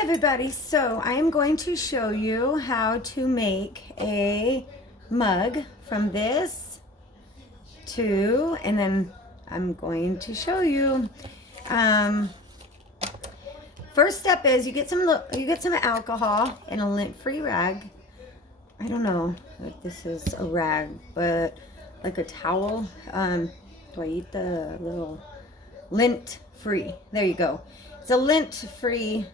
Hi everybody, so I am going to show you how to make a mug from this to, and then I'm going to show you. First step is you get some alcohol and a lint-free rag. I don't know if this is a rag, but like a towel. Do I eat the little lint-free? There you go. It's a lint-free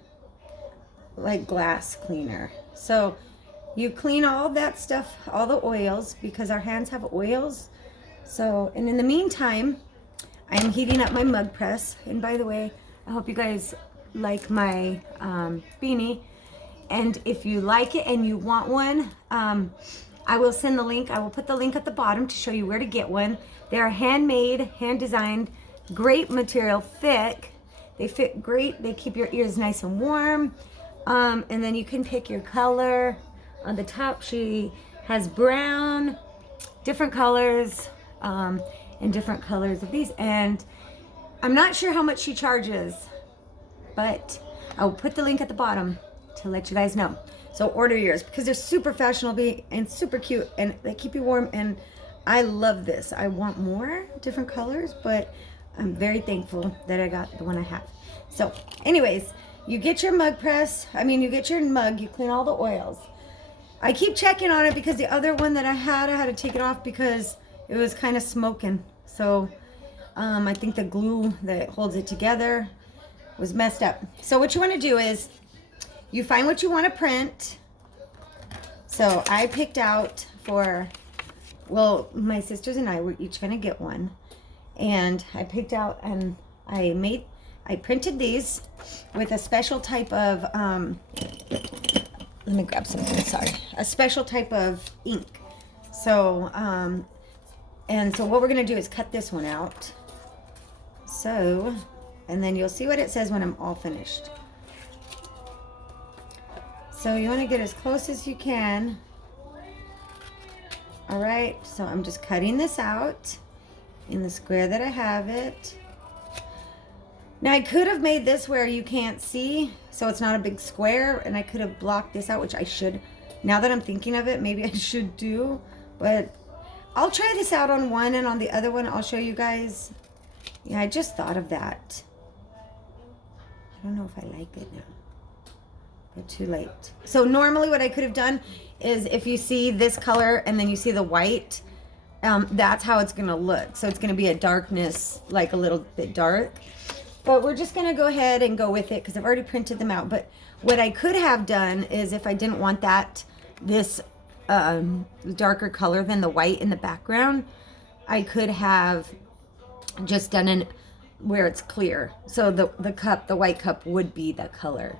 like glass cleaner. So you clean all that stuff, all the oils, because our hands have oils. So, and in the meantime, I am heating up my mug press. And by the way, I hope you guys like my beanie. And if you like it and you want one, I will send the link. I will put the link at the bottom to show you where to get one. They are handmade, hand designed, great material, thick. They fit great. They keep your ears nice and warm. And then you can pick your color. On the top, she has brown, different colors, and different colors of these. And I'm not sure how much she charges, but I'll put the link at the bottom to let you guys know. So order yours because they're super fashionable and super cute, and they keep you warm. And I love this. I want more different colors, but I'm very thankful that I got the one I have. So anyways, you get your mug press. You get your mug, you clean all the oils. I keep checking on it because the other one that I had to take it off because it was kind of smoking. So I think the glue that holds it together was messed up. So what you want to do is you find what you want to print. So I picked out well, my sisters and I were each going to get one. And I picked out and I printed these with a special type of, let me grab something, sorry. A special type of ink. So, and so what we're gonna do is cut this one out. So, and then you'll see what it says when I'm all finished. So you wanna get as close as you can. All right, so I'm just cutting this out in the square that I have it. Now I could have made this where you can't see, so it's not a big square, and I could have blocked this out, which I should. Now that I'm thinking of it, maybe I should do, but I'll try this out on one, and on the other one I'll show you guys. Yeah, I just thought of that. I don't know if I like it now, but too late. So normally what I could have done is if you see this color and then you see the white, that's how it's gonna look. So it's gonna be a darkness, like a little bit dark. But we're just gonna go ahead and go with it because I've already printed them out. But what I could have done is if I didn't want this darker color than the white in the background, I could have just done it where it's clear. So the white cup would be the color.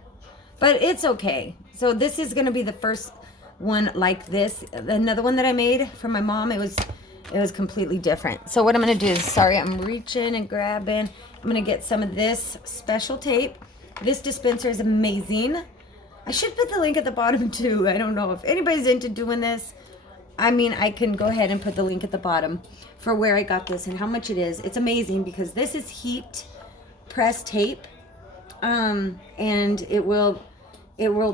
But it's okay. So this is gonna be the first one like this. Another one that I made for my mom, it was completely different. So what I'm gonna do is, sorry, I'm reaching and grabbing. I'm gonna get some of this special tape. This dispenser is amazing. I should put the link at the bottom too. I don't know if anybody's into doing this. I can go ahead and put the link at the bottom for where I got this and how much it is. It's amazing because this is heat press tape, and it will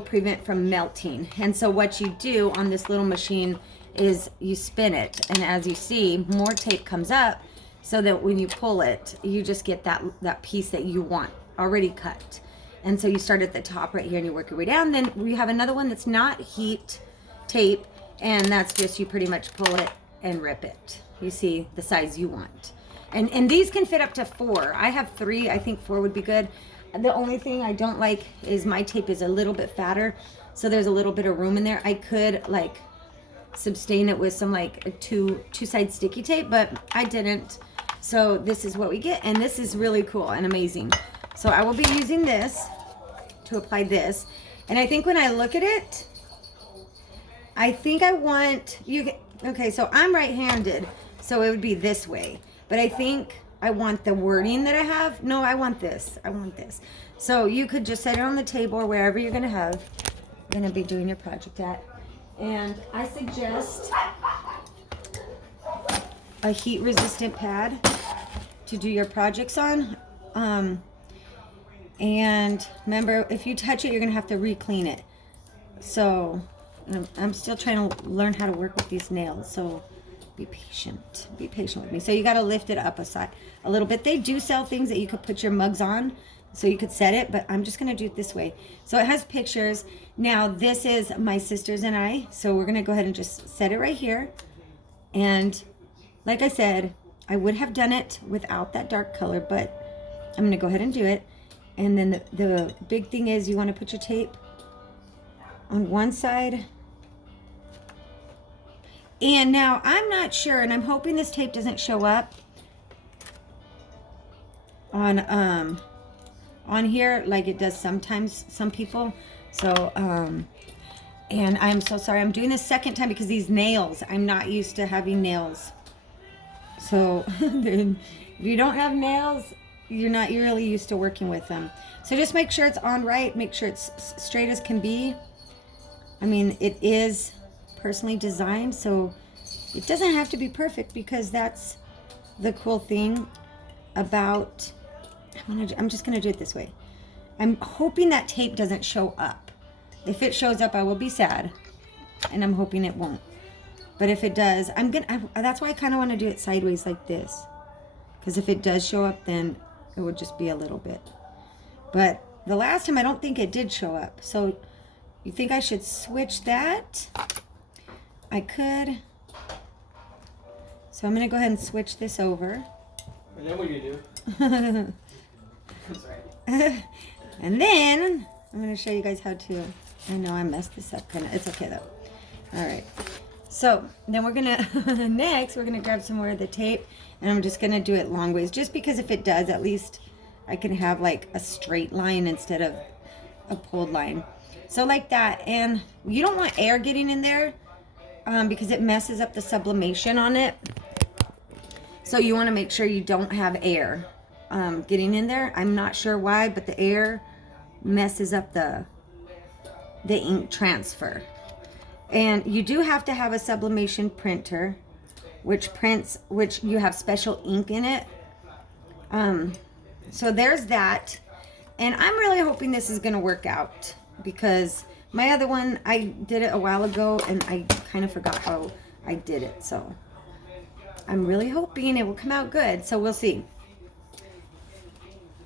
prevent from melting. And so what you do on this little machine is you spin it, and as you see, more tape comes up so that when you pull it, you just get that piece that you want already cut. And so you start at the top right here and you work your way down. Then we have another one that's not heat tape, and that's just you pretty much pull it and rip it. You see the size you want. And these can fit up to 4. I have 3. I think 4 would be good. The only thing I don't like is my tape is a little bit fatter, so there's a little bit of room in there. I could like sustain it with some like a two-side sticky tape, but I didn't. So this is what we get, and this is really cool and amazing. So I will be using this to apply this, and I think when I look at it, I think I want okay, so I'm right-handed, so it would be this way, but I think I want the wording that I have. No, I want this. So you could just set it on the table or wherever you're gonna be doing your project at. And I suggest a heat resistant pad to do your projects on. And remember, if you touch it, you're going to have to re-clean it. So I'm still trying to learn how to work with these nails. So be patient. Be patient with me. So you got to lift it up a little bit. They do sell things that you could put your mugs on, so you could set it, but I'm just going to do it this way. So it has pictures. Now this is my sisters and I. So we're going to go ahead and just set it right here. And like I said, I would have done it without that dark color, but I'm going to go ahead and do it. And then the big thing is you want to put your tape on one side. And now I'm not sure, and I'm hoping this tape doesn't show up on here like it does sometimes some people. So and I'm so sorry. I'm doing this second time because these nails, I'm not used to having nails. So then if you don't have nails, you're really used to working with them. So just make sure it's on right. Make sure it's straight as can be. I mean, it is personally designed, so it doesn't have to be perfect, because that's the cool thing about, I'm just going to do it this way. I'm hoping that tape doesn't show up. If it shows up, I will be sad, and I'm hoping it won't. But if it does, that's why I kind of want to do it sideways like this. Because if it does show up, then it would just be a little bit. But the last time, I don't think it did show up. So you think I should switch that? I could. So I'm going to go ahead and switch this over. And then what do you do? I'm sorry. And then I'm going to show you guys how to. I know I messed this up. It's okay though. All right. So then we're going to, next, we're going to grab some more of the tape. And I'm just going to do it long ways. Just because if it does, at least I can have like a straight line instead of a pulled line. So like that. And you don't want air getting in there because it messes up the sublimation on it. So you want to make sure you don't have air getting in there. I'm not sure why, but the air messes up the ink transfer. And you do have to have a sublimation printer, which you have special ink in it. So there's that. And I'm really hoping this is going to work out, because my other one, I did it a while ago and I kind of forgot how I did it. So I'm really hoping it will come out good. So we'll see.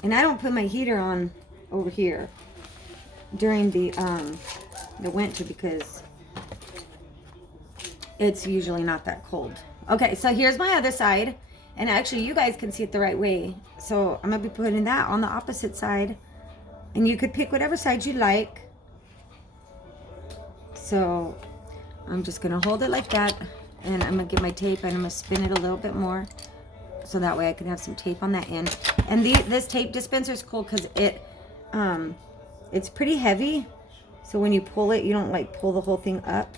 And I don't put my heater on over here during the winter, because it's usually not that cold. Okay, so here's my other side. And actually, you guys can see it the right way. So I'm going to be putting that on the opposite side. And you could pick whatever side you like. So I'm just going to hold it like that. And I'm going to get my tape and I'm going to spin it a little bit more. So that way I can have some tape on that end. And this tape dispenser is cool because it's pretty heavy. So when you pull it, you don't like pull the whole thing up.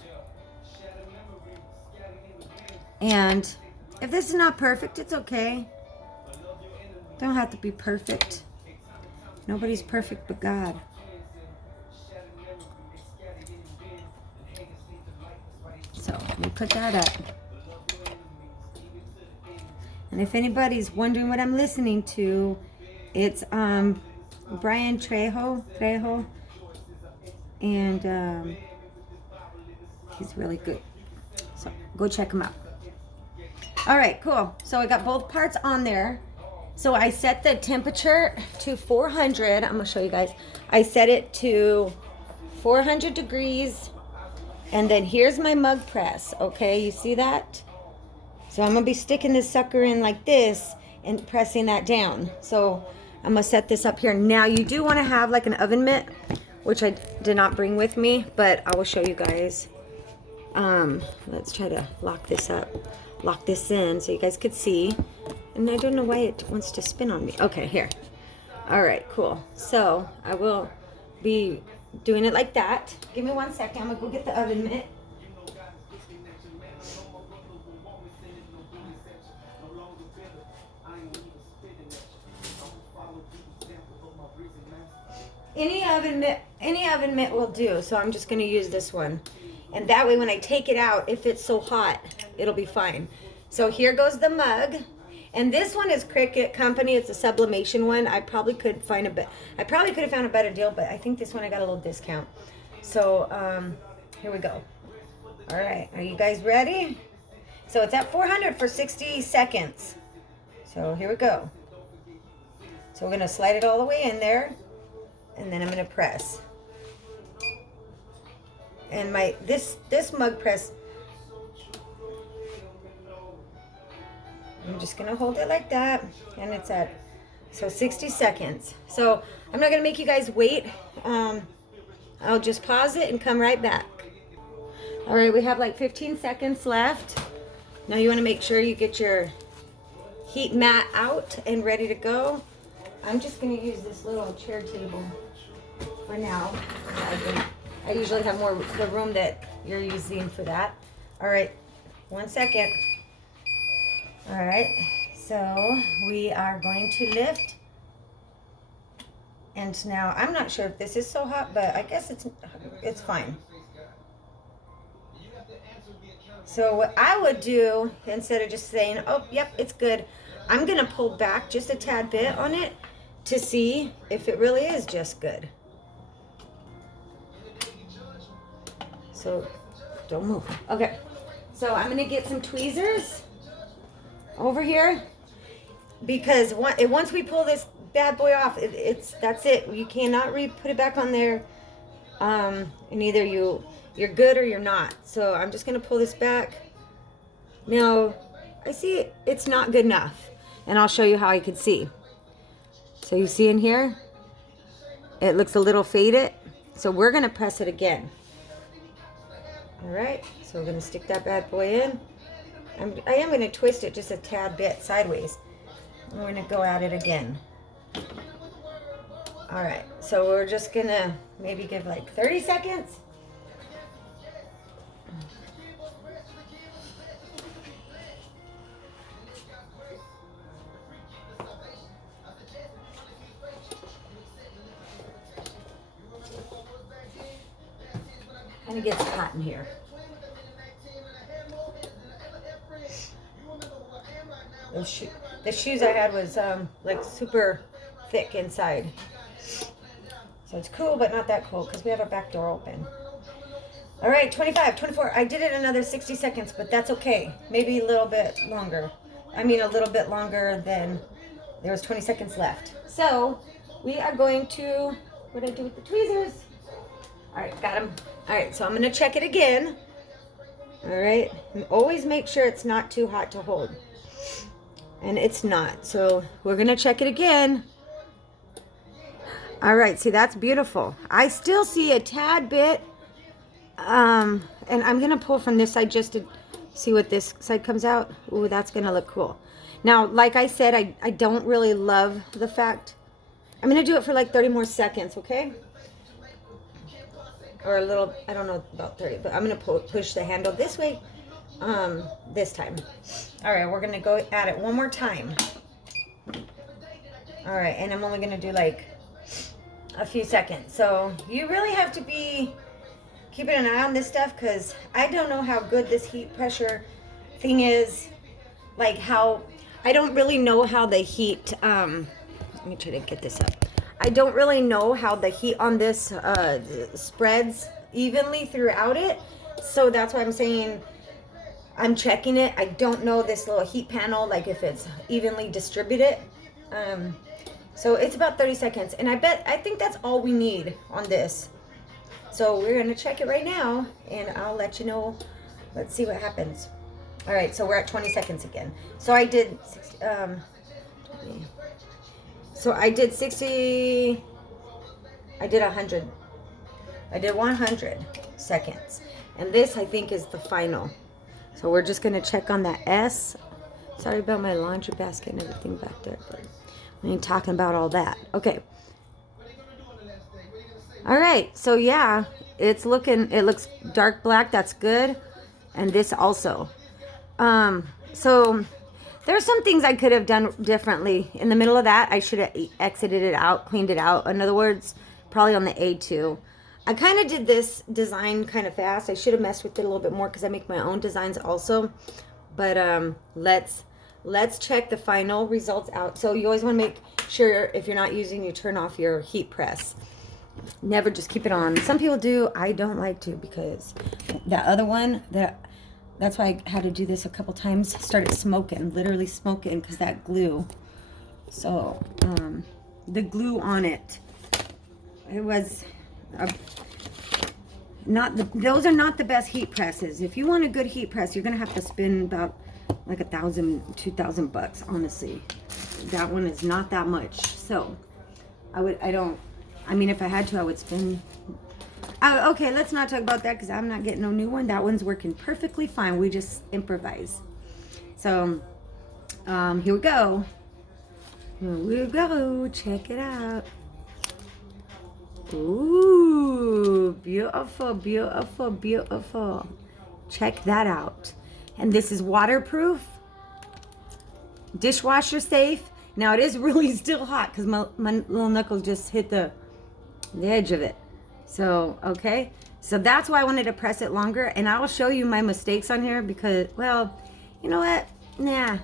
And if this is not perfect, it's okay. Don't have to be perfect. Nobody's perfect but God. So let me put that up. And if anybody's wondering what I'm listening to, it's Brian Trejo. And he's really good. So go check him out. All right, cool. So I got both parts on there. So I set the temperature to 400. I'm going to show you guys. I set it to 400 degrees. And then here's my mug press. Okay, you see that? So I'm going to be sticking this sucker in like this and pressing that down. So I'm going to set this up here. Now you do want to have like an oven mitt, which I did not bring with me, but I will show you guys. Let's try to lock this up. Lock this in so you guys could see. And I don't know why it wants to spin on me. Okay, here. All right, cool. So I will be doing it like that. Give me 1 second. I'm going to go get the oven mitt. Any oven mitt will do. So I'm just going to use this one. And that way when I take it out, if it's so hot, it'll be fine. So here goes the mug. And this one is Cricut Company. It's a sublimation one. I probably could have found a better deal, but I think this one I got a little discount. So here we go. All right, are you guys ready? So it's at 400 for 60 seconds. So here we go. So we're gonna slide it all the way in there, and then I'm gonna press. And this mug press, I'm just gonna hold it like that, and it's at 60 seconds. So I'm not gonna make you guys wait. I'll just pause it and come right back. All right, we have like 15 seconds left. Now you wanna make sure you get your heat mat out and ready to go. I'm just gonna use this little chair table for now. I usually have more the room that you're using for that. All right, 1 second. All right, so we are going to lift. And now I'm not sure if this is so hot, but I guess it's fine. So what I would do, instead of just saying, oh, yep, it's good, I'm gonna pull back just a tad bit on it to see if it really is just good. So don't move. Okay, so I'm gonna get some tweezers over here, because once we pull this bad boy off, that's it. You cannot put it back on there, and either you're good or you're not. So I'm just gonna pull this back. Now I see it's not good enough, and I'll show you how I could see. So you see in here, it looks a little faded. So we're gonna press it again. All right, so we're gonna stick that bad boy in. I am gonna twist it just a tad bit sideways. We're gonna go at it again. All right, so we're just gonna maybe give like 30 seconds. And it gets hot in here. The shoes I had was like super thick inside. So it's cool, but not that cool, because we have our back door open. All right, 25, 24. I did it another 60 seconds, but that's okay. Maybe a little bit longer. I mean, a little bit longer than there was 20 seconds left. So we are going to, what did I do with the tweezers? All right, got them. All right, so I'm going to check it again. All right, and always make sure it's not too hot to hold. And it's not, so we're going to check it again. All right, see, that's beautiful. I still see a tad bit, and I'm going to pull from this side just to see what this side comes out. Ooh, that's going to look cool. Now, like I said, I don't really love the fact. I'm going to do it for like 30 more seconds, okay? Or a little, I don't know about 30, but I'm going to push the handle this way this time. All right, we're going to go at it one more time. All right, and I'm only going to do like a few seconds. So you really have to be keeping an eye on this stuff, because I don't know how good this heat pressure thing is. Like how, I don't really know how the heat, let me try to get this up. I don't really know how the heat on this spreads evenly throughout it. So that's why I'm saying I'm checking it. I don't know this little heat panel, like if it's evenly distributed. So it's about 30 seconds. And I think that's all we need on this. So we're going to check it right now, and I'll let you know. Let's see what happens. All right, so we're at 20 seconds again. So I did 60, so I did 60, I did 100. I did 100 seconds. And this, I think, is the final. So we're just going to check on that S. Sorry about my laundry basket and everything back there, but we ain't talking about all that. Okay. All right. So, yeah, it looks dark black. That's good. And this also. So there's some things I could have done differently. In the middle of that, I should have exited it out, cleaned it out. In other words, probably on the A2. I kind of did this design kind of fast. I should have messed with it a little bit more, because I make my own designs also. But let's let's check the final results out. So you always want to make sure if you're not using, you turn off your heat press. Never just keep it on. Some people do. I don't like to, because that other one, that's why I had to do this a couple times, started smoking, literally smoking, because that glue. So the glue on it, it was those are not the best heat presses. If you want a good heat press, you're gonna have to spend about like $1,000, $2,000, honestly. That one is not that much. So I mean, if I had to, I would spend. Okay, let's not talk about that, because I'm not getting no new one. That one's working perfectly fine. We just improvise. So here we go. Here we go. Check it out. Ooh, beautiful, beautiful, beautiful. Check that out. And this is waterproof, dishwasher safe. Now it is really still hot because my little knuckles just hit the edge of it. So, okay. So that's why I wanted to press it longer. And I will show you my mistakes on here because, well, you know what? Nah.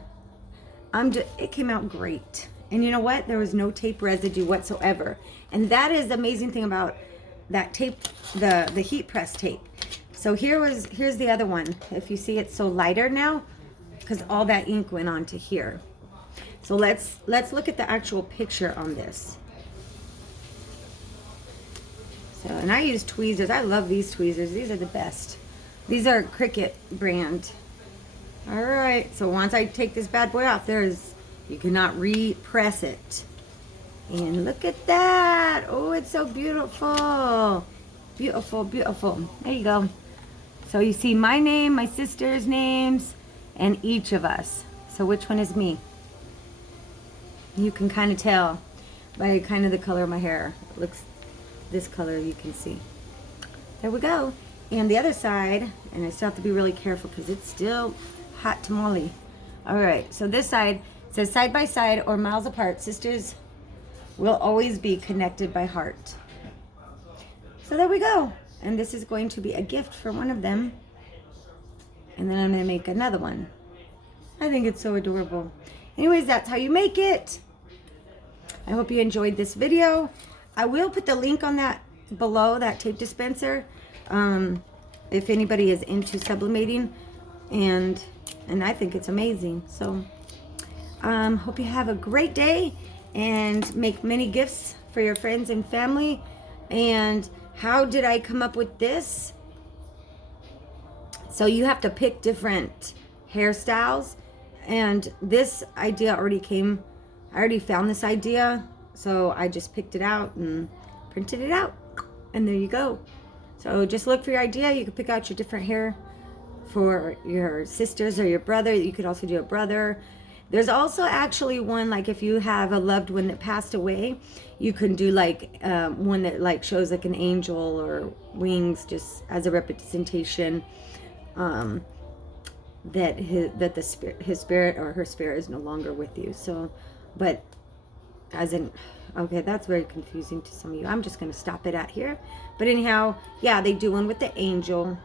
It came out great. And you know what? There was no tape residue whatsoever. And that is the amazing thing about that tape, the heat press tape. So here's the other one. If you see, it's so lighter now because all that ink went on to here. So let's look at the actual picture on this. So, and I use tweezers. I love these tweezers. These are the best. These are Cricut brand. All right. So once I take this bad boy off, you cannot repress it. And look at that. Oh, it's so beautiful. Beautiful, beautiful. There you go. So you see my name, my sister's names, and each of us. So which one is me? You can kind of tell by kind of the color of my hair. It looks this color, you can see. There we go. And the other side, and I still have to be really careful because it's still hot tamale. All right, so this side says side by side or miles apart, sisters will always be connected by heart. So there we go. And this is going to be a gift for one of them. And then I'm going to make another one. I think it's so adorable. Anyways, that's how you make it. I hope you enjoyed this video. I will put the link on that below, that tape dispenser, if anybody is into sublimating. And I think it's amazing. So hope you have a great day and make many gifts for your friends and family. And how did I come up with this? So you have to pick different hairstyles, and this idea already came. I already found this idea, so I just picked it out and printed it out, and there you go. So just look for your idea. You can pick out your different hair for your sisters or your brother. You could also do a brother. There's also actually one, like if you have a loved one that passed away, you can do like one that like shows like an angel or wings, just as a representation that his spirit or her spirit is no longer with you. So, but as in, okay, that's very confusing to some of you. I'm just going to stop it at here. But anyhow, yeah, they do one with the angel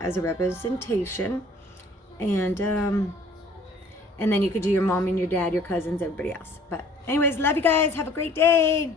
as a representation, and then you could do your mom and your dad, your cousins, everybody else. But anyways, love you guys. Have a great day.